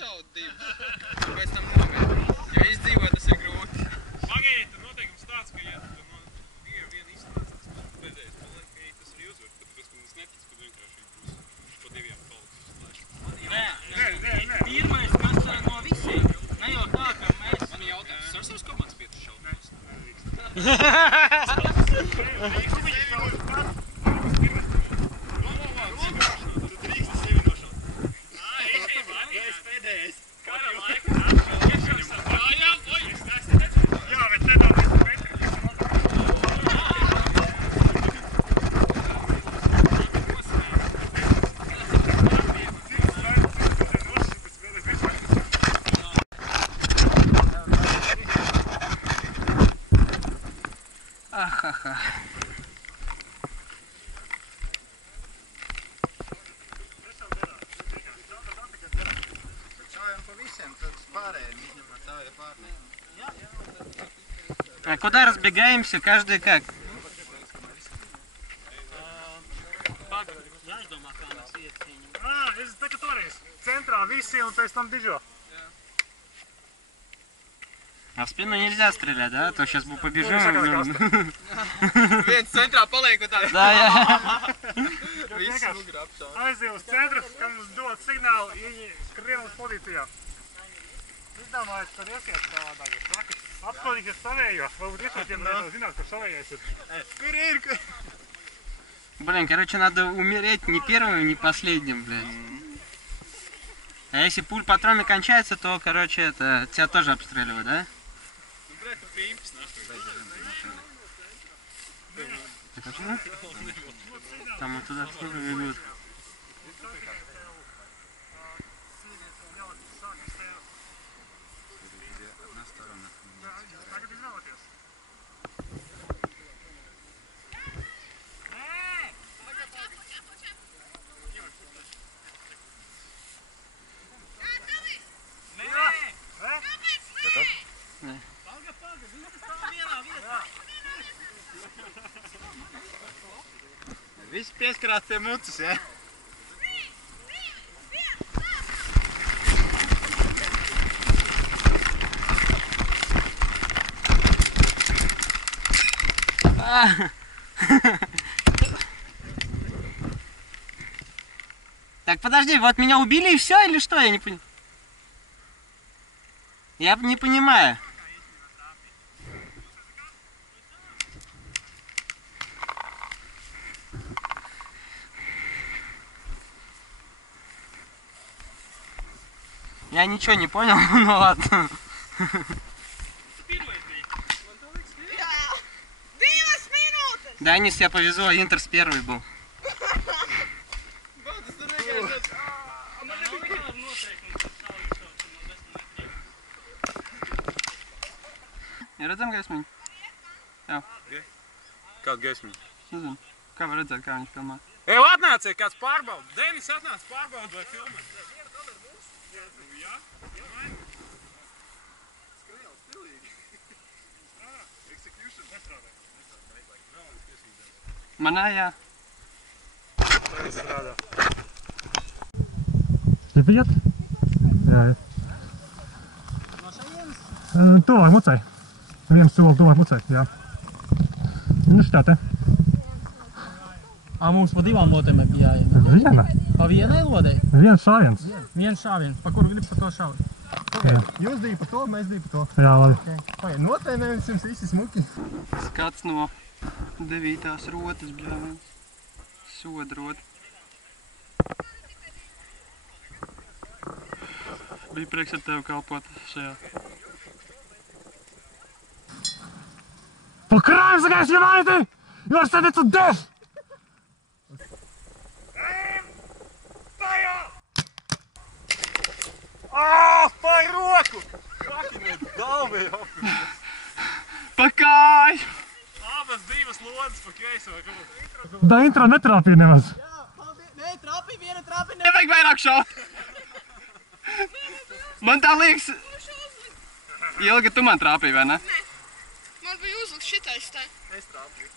pašaut divas, un pēc tam nomiet. Jo izdzīvot tas ir grūti. Pagaidiet, tad noteikums tāds, ka ja tu no viena izstāsts, tas pēdējais paliek, ka tas arī uzvar. Tad es neticu, ka vienkārši būs pa diviem paliks uzslēgts. Nē. Pirmais, kas no visiem. Ne jau tā, ka mēs... Man jautājums, ar savas komandas vietas šautās? Ahaha. Šaujam pa visiem, tad pārējiem izņemot tā, ja pārējiem. А куда разбегаемся? Каждый как? Es tā kā toreiz. Centrā visi un pēc tam dižo. А в спину нельзя стрелять, да? А то сейчас мы побежим. Viens centrā paliek, un tā. Да, я... Visi mugri apšauj. Aiziet uz centru, kā mums dod signālu, skrien uz pozīcijām. Izdomājiet, kad iesiet savādāk, ir traki. Apskatīsiet savējo, varbūt iesūtiem zināt, kur savējais ir. Kur ir? Блин, короче, надо умереть не первым, не последним, блядь. А если пуль патроны кончаются, то, короче, это тебя тоже обстреливают, да? Так, почему? Там вот туда снизу ведут. Visi pieskarās pie mucas, ja? Так, подожди, вот меня убили и все, или что? Я не понимаю. Я не понимаю. Я ничего не понял, ну ладно. Денис, я повезу, Интерс первый был. Ir redzam gaismiņu? Jā. Kādu gaismiņu? Nezinu. Kā var redzēt, kā viņš filmē? Ej, atnāciet, kāds pārbauda. Denis atnāc pārbauda vai filmē. Jā? Skrēl stilīgi. Execution. Nestrādā. Manā, jā. Nestrādā. Liepiet? Jā. Tuvāk mucei. Viens soli tuvāk mucei, jā. Nu šitā te. Ā, mums pa divām lodēm ir jāiet. Viena. Pa vienai lodei? Viens šāviens. Viens šāviens. Pa kuru grib pa to šaut? Jūs dīja pa to, mēs dīja pa to. Jā, labi. Pagaid, notēmējums jums visi smuki. Skats no 9. rotas, bļāviens. Sodrota. Bija prieks ar tevi kalpot šajā. For crimes against humanity! You are sentenced to death! Spāj roku! Šakiniet, galvē jau! Pakāj! Abas divas lodes pa kreiso. Da intro netrāpīja nemaz. Nē, trāpīja, viena trāpīja. Nevajag vairāk šaut! Man tā liekas... Ilga, tu man trāpīji, vai ne? Nē. Man bija uzliks šitais te. Es trāpīju.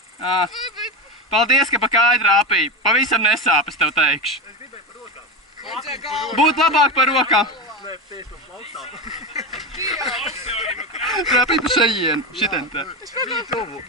Paldies, ka pa kāju trāpīji. Pavisam nesāp, es tev teikšu. Es gribēju par rokām. Vajadzēja galvu. Būt labāk par rokām. Nē, Trāpīt pa šajien, šitien te. Bija tuvu.